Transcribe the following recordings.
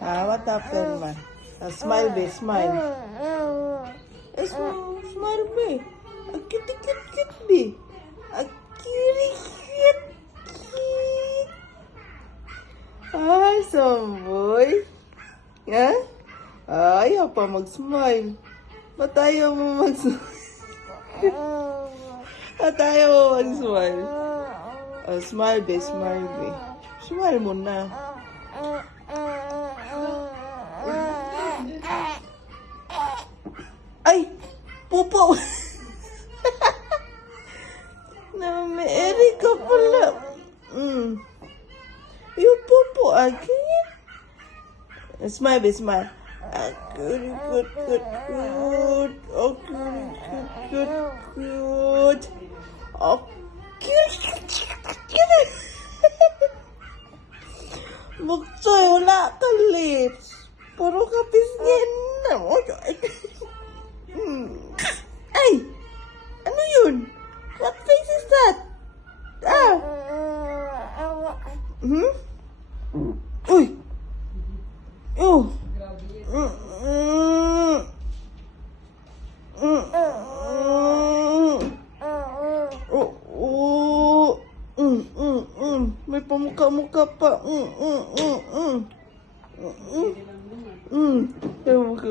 What happened, man? Smile, be, smile. Smile, be. A cute, cute, cute, be. A cute, cute, cute. Ay, samboy. Ha? Ayaw pa mag-smile. Ba't ayaw mo mag-smile? Ba't ayaw mo mag-smile? Smile, be, smile, be. Smile mo na. Ay! Pupo! Nami-eri ka pala. Yung pupo, again. Smile, be, smile. Good, good, good, good. Oh, good, good, good. Oh, good, good, good. Buksoy, wala ka lips. Puro ka pisngin na. Ay! Ano yun? What face is that? Uy! Oh! May pamuka-muka pa. Pamuka.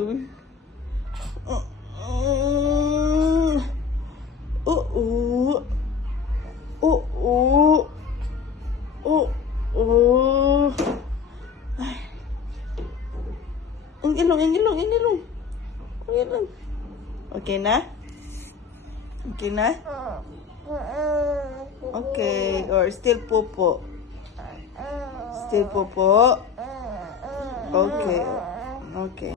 Ang ilong. Okay na? Okay na? Okay. Or still popo? Still popo? Okay. Okay.